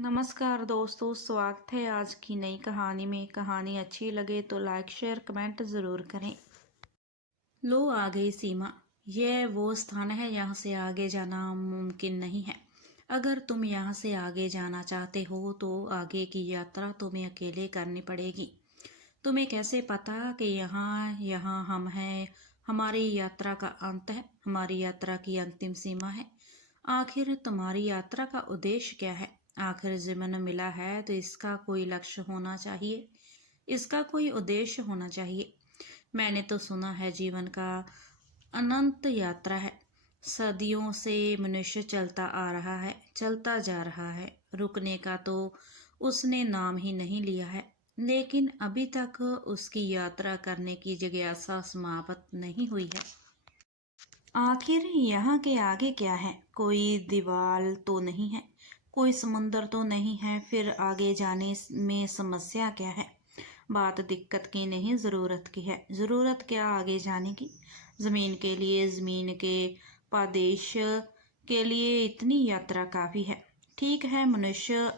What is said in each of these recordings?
नमस्कार दोस्तों, स्वागत है आज की नई कहानी में। कहानी अच्छी लगे तो लाइक शेयर कमेंट ज़रूर करें। लो आ गई सीमा। यह वो स्थान है यहाँ से आगे जाना मुमकिन नहीं है। अगर तुम यहाँ से आगे जाना चाहते हो तो आगे की यात्रा तुम्हें अकेले करनी पड़ेगी। तुम्हें कैसे पता कि यहाँ यहाँ हम हैं? हमारी यात्रा का अंत है, हमारी यात्रा की अंतिम सीमा है। आखिर तुम्हारी यात्रा का उद्देश्य क्या है? आखिर जीवन मिला है तो इसका कोई लक्ष्य होना चाहिए, इसका कोई उद्देश्य होना चाहिए। मैंने तो सुना है जीवन का अनंत यात्रा है। सदियों से मनुष्य चलता आ रहा है, चलता जा रहा है। रुकने का तो उसने नाम ही नहीं लिया है, लेकिन अभी तक उसकी यात्रा करने की जिज्ञासा समाप्त नहीं हुई है। आखिर यहाँ के आगे क्या है? कोई दीवार तो नहीं है, कोई समुंदर तो नहीं है। फिर आगे जाने में समस्या क्या है? बात दिक्कत की नहीं, ज़रूरत की है। ज़रूरत क्या आगे जाने की? ज़मीन के लिए, ज़मीन के पादेश के लिए इतनी यात्रा काफ़ी है। ठीक है, मनुष्य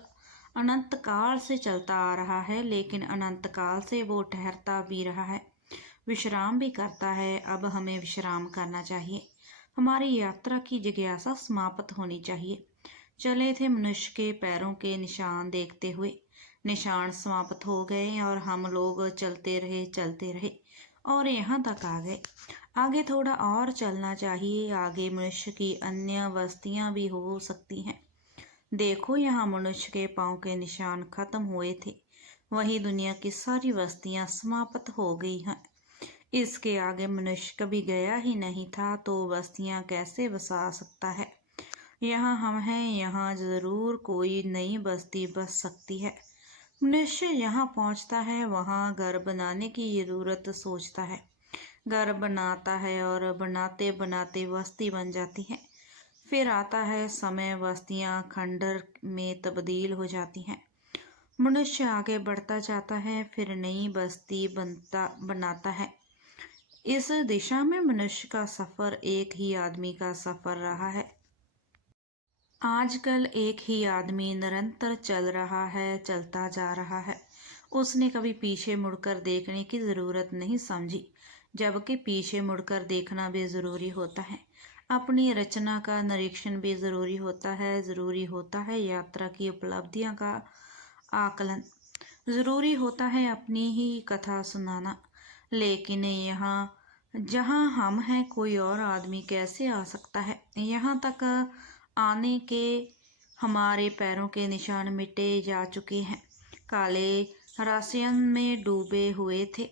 अनंत काल से चलता आ रहा है, लेकिन अनंत काल से वो ठहरता भी रहा है, विश्राम भी करता है। अब हमें विश्राम करना चाहिए। हमारी यात्रा की जिज्ञासा समाप्त होनी चाहिए। चले थे मनुष्य के पैरों के निशान देखते हुए। निशान समाप्त हो गए और हम लोग चलते रहे और यहाँ तक आ गए। आगे थोड़ा और चलना चाहिए। आगे मनुष्य की अन्य बस्तियां भी हो सकती हैं। देखो, यहाँ मनुष्य के पांव के निशान खत्म हुए थे, वही दुनिया की सारी बस्तियां समाप्त हो गई हैं। इसके आगे मनुष्य कभी गया ही नहीं था, तो बस्तियां कैसे बसा सकता है? यहाँ हम हैं, यहाँ जरूर कोई नई बस्ती बस सकती है। मनुष्य यहाँ पहुँचता है, वहाँ घर बनाने की जरूरत सोचता है। घर बनाता है और बनाते बनाते बस्ती बन जाती है। फिर आता है समय, बस्तियाँ खंडर में तब्दील हो जाती हैं। मनुष्य आगे बढ़ता जाता है, फिर नई बस्ती बनाता है। इस दिशा में मनुष्य का सफर एक ही आदमी का सफर रहा है। आजकल एक ही आदमी निरंतर चल रहा है, चलता जा रहा है। उसने कभी पीछे मुड़कर देखने की जरूरत नहीं समझी, जबकि पीछे मुड़कर देखना भी जरूरी होता है। अपनी रचना का निरीक्षण भी जरूरी होता है। जरूरी होता है यात्रा की उपलब्धियों का आकलन। जरूरी होता है अपनी ही कथा सुनाना। लेकिन यहाँ जहाँ हम हैं, कोई और आदमी कैसे आ सकता है? यहाँ तक आने के हमारे पैरों के निशान मिटे जा चुके हैं, काले राशियन में डूबे हुए थे।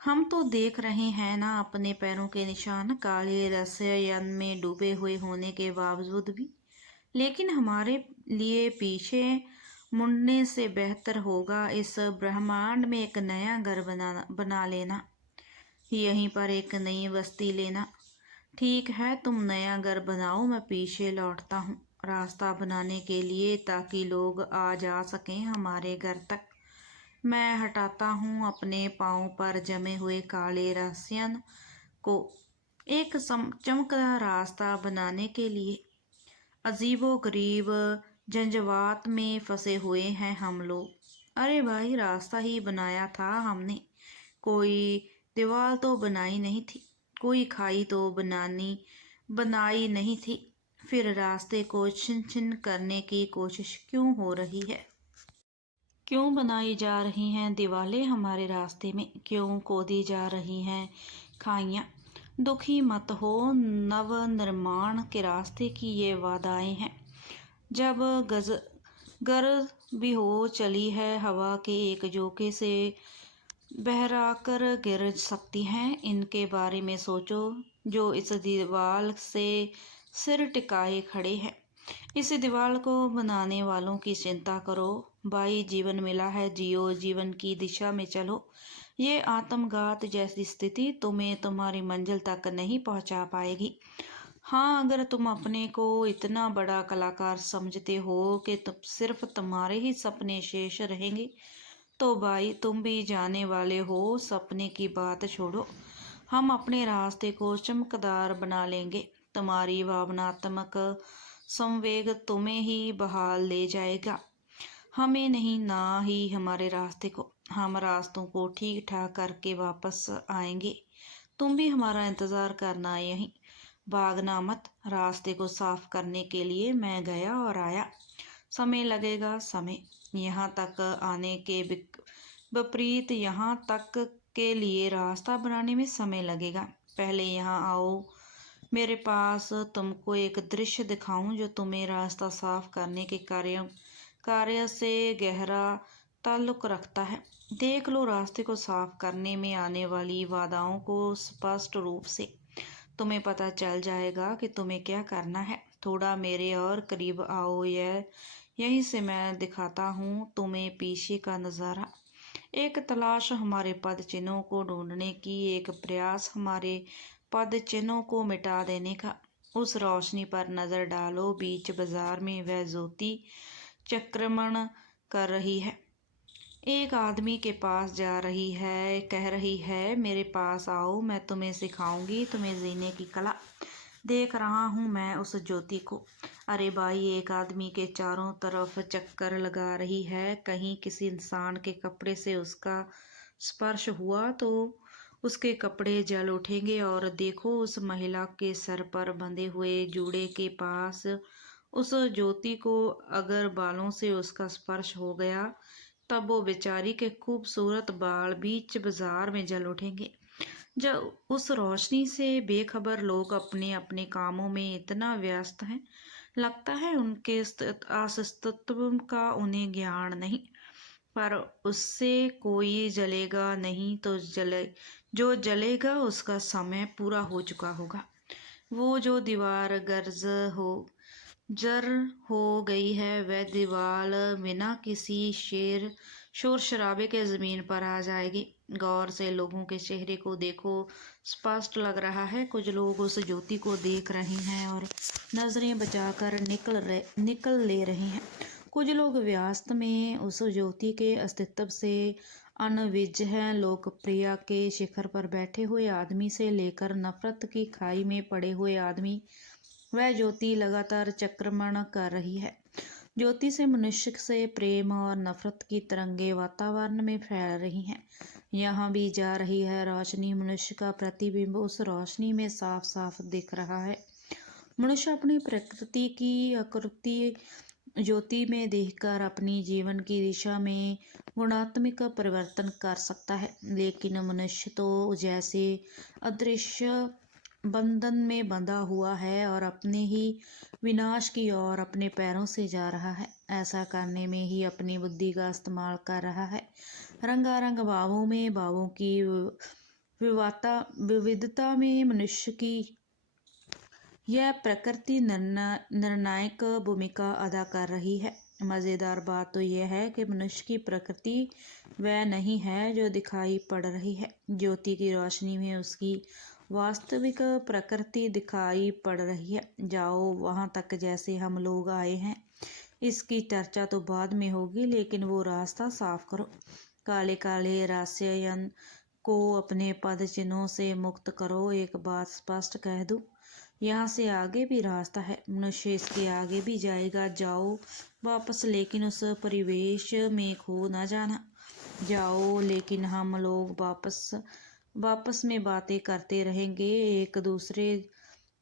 हम तो देख रहे हैं ना अपने पैरों के निशान, काले रसायन में डूबे हुए होने के बावजूद भी। लेकिन हमारे लिए पीछे मुड़ने से बेहतर होगा इस ब्रह्मांड में एक नया घर बना लेना, यहीं पर एक नई बस्ती लेना। ठीक है, तुम नया घर बनाओ, मैं पीछे लौटता हूँ रास्ता बनाने के लिए, ताकि लोग आ जा सकें हमारे घर तक। मैं हटाता हूँ अपने पाँव पर जमे हुए काले रसायन को, एक चमकदार रास्ता बनाने के लिए। अजीबो गरीब झंझावात में फंसे हुए हैं हम लोग। अरे भाई, रास्ता ही बनाया था हमने, कोई दीवार तो बनाई नहीं थी, कोई खाई तो बनाई नहीं थी। फिर रास्ते को छिन छिन करने की कोशिश क्यों हो रही है? क्यों बनाई जा रही हैं दीवारें हमारे रास्ते में? क्यों खोदी जा रही हैं खाइयाँ? दुखी मत हो, नव निर्माण के रास्ते की ये वादाएं हैं। जब गर्ज भी हो चली है हवा के एक झोंके से बहराकर गिर सकती हैं। इनके बारे में सोचो जो इस दीवार से सिर टिकाए खड़े हैं। इस दीवार को बनाने वालों की चिंता करो। भाई, जीवन मिला है, जियो, जीवन की दिशा में चलो। ये आत्मघात जैसी स्थिति तुम्हें तुम्हारी मंजिल तक नहीं पहुंचा पाएगी। हाँ, अगर तुम अपने को इतना बड़ा कलाकार समझते हो कि सिर्फ तुम्हारे ही सपने शेष रहेंगे, तो भाई तुम भी जाने वाले हो। सपने की बात छोड़ो, हम अपने रास्ते को चमकदार बना लेंगे। तुम्हारी भावनात्मक संवेग तुम्हें ही बहाल ले जाएगा। हमें नहीं, ना ही हमारे रास्ते को। हम रास्तों को ठीक ठाक करके वापस आएंगे। तुम भी हमारा इंतजार करना यहीं। भागना मत। रास्ते को साफ करने के लिए मैं गया और आया। समय लगेगा, समय। यहाँ तक आने के विपरीत यहाँ तक के लिए रास्ता बनाने में समय लगेगा। पहले यहाँ आओ मेरे पास, तुमको एक दृश्य दिखाऊं जो तुम्हें रास्ता साफ करने के कार्य से गहरा ताल्लुक रखता है। देख लो रास्ते को साफ करने में आने वाली बाधाओं को स्पष्ट रूप से। तुम्हें पता चल जाएगा कि तुम्हें क्या करना है। थोड़ा मेरे और करीब आओ, यहीं से मैं दिखाता हूँ तुम्हें पीछे का नज़ारा। एक तलाश हमारे पद चिन्हों को ढूंढने की, एक प्रयास हमारे पद चिन्हों को मिटा देने का। उस रोशनी पर नजर डालो। बीच बाजार में वह ज्योति चक्रमण कर रही है। एक आदमी के पास जा रही है, कह रही है, मेरे पास आओ, मैं तुम्हें सिखाऊंगी तुम्हें जीने की कला। देख रहा हूँ मैं उस ज्योति को। अरे भाई, एक आदमी के चारों तरफ चक्कर लगा रही है। कहीं किसी इंसान के कपड़े से उसका स्पर्श हुआ तो उसके कपड़े जल उठेंगे। और देखो, उस महिला के सर पर बंधे हुए जूड़े के पास उस ज्योति को अगर बालों से उसका स्पर्श हो गया, तब वो बेचारी के खूबसूरत बाल बीच बाजार में जल उठेंगे। जब उस रोशनी से बेखबर लोग अपने अपने कामों में इतना व्यस्त हैं, लगता है उनके अस्तित्व का उन्हें ज्ञान नहीं। पर उससे कोई जलेगा नहीं तो जो जलेगा उसका समय पूरा हो चुका होगा। वो जो दीवार जर हो गई है, वह दीवार बिना किसी शोर शराबे के जमीन पर आ जाएगी। गौर से लोगों के चेहरे को देखो, स्पष्ट लग रहा है कुछ लोग उस ज्योति को देख रहे हैं और नजरें बचाकर निकल ले रहे हैं। कुछ लोग व्यस्त में उस ज्योति के अस्तित्व से अनविज्ञ हैं। लोकप्रिय के शिखर पर बैठे हुए आदमी से लेकर नफरत की खाई में पड़े हुए आदमी, वह ज्योति लगातार चक्रमण कर रही है। ज्योति से मनुष्य से प्रेम और नफरत की तरंगे वातावरण में फैल रही हैं। यहाँ भी जा रही है रोशनी। मनुष्य का प्रतिबिंब उस रोशनी में साफ साफ दिख रहा है। मनुष्य अपनी प्रकृति की आकृति ज्योति में देखकर अपनी जीवन की दिशा में गुणात्मक परिवर्तन कर सकता है। लेकिन मनुष्य तो जैसे अदृश्य बंधन में बंधा हुआ है और अपने ही विनाश की ओर अपने पैरों से जा रहा है। ऐसा करने में ही अपनी बुद्धि का इस्तेमाल कर रहा है। रंगारंग भावों की विविधता में मनुष्य की यह प्रकृति निर्णायक भूमिका अदा कर रही है। मज़ेदार बात तो यह है कि मनुष्य की प्रकृति वह नहीं है जो दिखाई पड़ रही है। ज्योति की रोशनी में उसकी वास्तविक प्रकृति दिखाई पड़ रही है। जाओ वहाँ तक जैसे हम लोग आए हैं। इसकी चर्चा तो बाद में होगी, लेकिन वो रास्ता साफ करो। काले काले रास्ययन को अपने पद चिन्हों से मुक्त करो। एक बात स्पष्ट कह दूं, यहाँ से आगे भी रास्ता है। मनुष्य इसके आगे भी जाएगा। जाओ वापस, लेकिन उस परिवेश में खो न जाना। जाओ, लेकिन हम लोग वापस में बातें करते रहेंगे, एक दूसरे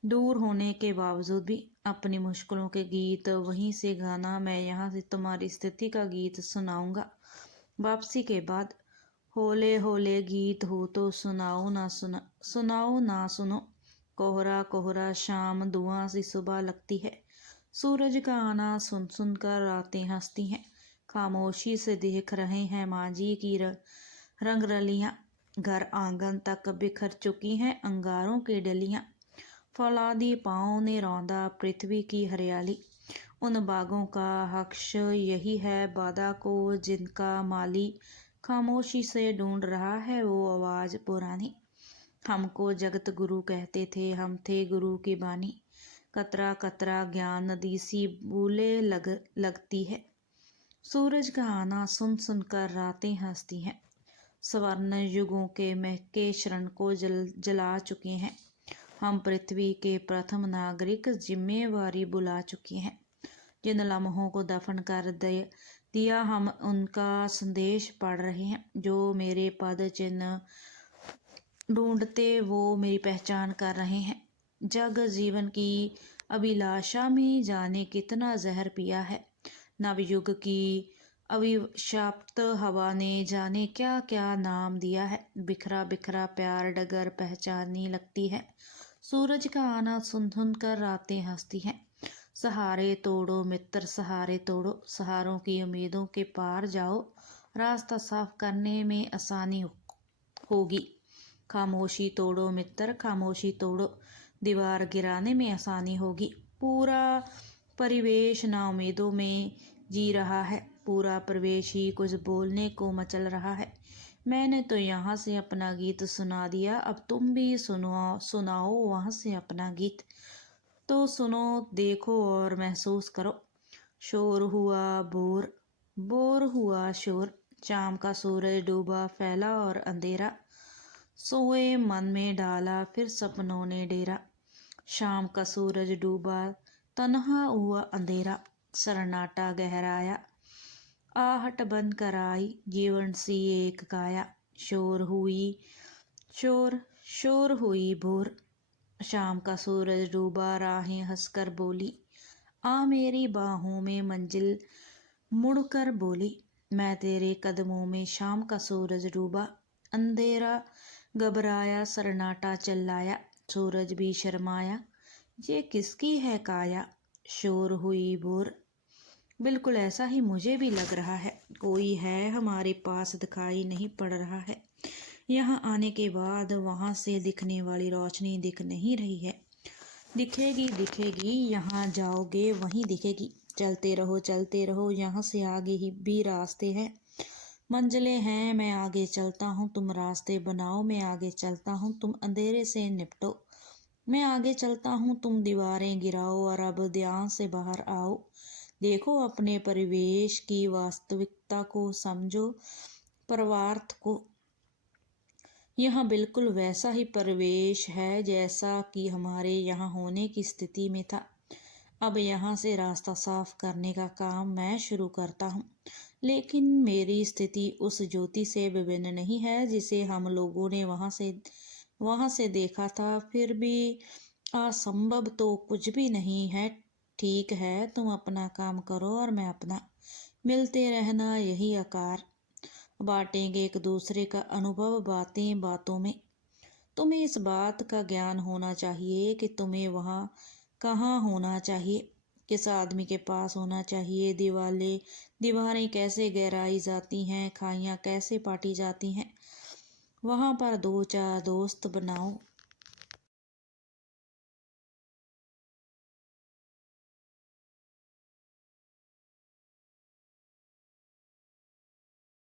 दूर होने के बावजूद भी। अपनी मुश्किलों के गीत वहीं से गाना। मैं यहाँ से तुम्हारी स्थिति का गीत सुनाऊंगा वापसी के बाद। होले होले गीत हो तो सुनाओ ना सुनो। कोहरा कोहरा शाम धुआं सी सुबह लगती है। सूरज का आना सुन सुन कर रातें हंसती हैं। खामोशी से देख रहे हैं मांझी की रंगरलियां। घर आंगन तक बिखर चुकी हैं अंगारों की डलियां। फौलादी पाँव ने रौंदा पृथ्वी की हरियाली। उन बागों का हक्ष यही है बादा को, जिनका माली खामोशी से ढूंढ रहा है वो आवाज पुरानी। हमको जगत गुरु कहते थे, हम थे गुरु की बानी। कतरा कतरा ज्ञान नदी सी बूले लगती है। सूरज का आना सुन सुनकर रातें हंसती हैं। स्वर्ण युगों के महके शरण को जला चुके हैं। हम पृथ्वी के प्रथम नागरिक जिम्मेवारी बुला चुके हैं। जिन लम्हों को दफन कर दिया हम उनका संदेश पढ़ रहे हैं। जो मेरे पद चिन्ह ढूंढते वो मेरी पहचान कर रहे हैं। जग जीवन की अभिलाषा में जाने कितना जहर पिया है। नवयुग की अभिशाप्त हवा ने जाने क्या क्या नाम दिया है। बिखरा बिखरा प्यार डगर पहचाननी लगती है। सूरज का आना सुन सुन कर रातें हंसती हैं। सहारे तोड़ो मित्र सहारे तोड़ो, सहारों की उम्मीदों के पार जाओ। रास्ता साफ करने में आसानी होगी। खामोशी तोड़ो मित्र खामोशी तोड़ो, दीवार गिराने में आसानी होगी। पूरा परिवेश नाउम्मीदों में जी रहा है। पूरा परिवेश ही कुछ बोलने को मचल रहा है। मैंने तो यहाँ से अपना गीत सुना दिया, अब तुम भी सुनाओ वहाँ से अपना गीत। तो सुनो देखो और महसूस करो। शोर हुआ बोर बोर हुआ शोर, शाम का सूरज डूबा फैला और अंधेरा। सोए मन में डाला फिर सपनों ने डेरा। शाम का सूरज डूबा तन्हा हुआ अंधेरा। सन्नाटा गहराया आहट बन कर आई, जीवन सी एक काया। शोर हुई भोर। शाम का सूरज डूबा राहें हंसकर बोली, आ मेरी बाहों में मंजिल मुड़कर बोली। मैं तेरे कदमों में शाम का सूरज डूबा। अंधेरा घबराया सन्नाटा चिल्लाया, सूरज भी शर्माया, ये किसकी है काया। शोर हुई भोर। बिल्कुल ऐसा ही मुझे भी लग रहा है। कोई है हमारे पास दिखाई नहीं पड़ रहा है। यहाँ आने के बाद वहाँ से दिखने वाली रोशनी दिख नहीं रही है। दिखेगी यहाँ जाओगे वहीं दिखेगी। चलते रहो यहाँ से आगे ही भी रास्ते हैं, मंजिलें हैं। मैं आगे चलता हूँ तुम रास्ते बनाओ, मैं आगे चलता हूँ तुम अंधेरे से निपटो। मैं आगे चलता हूँ तुम दीवारें गिराओ और अब ध्यान से बाहर आओ। देखो अपने परिवेश की वास्तविकता को समझो, परमार्थ को। यहाँ बिल्कुल वैसा ही परिवेश है जैसा कि हमारे यहाँ होने की स्थिति में था। अब यहाँ से रास्ता साफ करने का काम मैं शुरू करता हूँ, लेकिन मेरी स्थिति उस ज्योति से विभिन्न नहीं है जिसे हम लोगों ने वहाँ से देखा था। फिर भी असंभव तो कुछ भी नहीं है। ठीक है, तुम अपना काम करो और मैं अपना। मिलते रहना, यही आकार। बांटेंगे एक दूसरे का अनुभव बातें बातों में। तुम्हें इस बात का ज्ञान होना चाहिए कि तुम्हें वहाँ कहाँ होना चाहिए, किस आदमी के पास होना चाहिए। दीवारें कैसे गहराई जाती हैं, खाइयाँ कैसे पाटी जाती हैं। वहाँ पर 2-4 दोस्त बनाओ।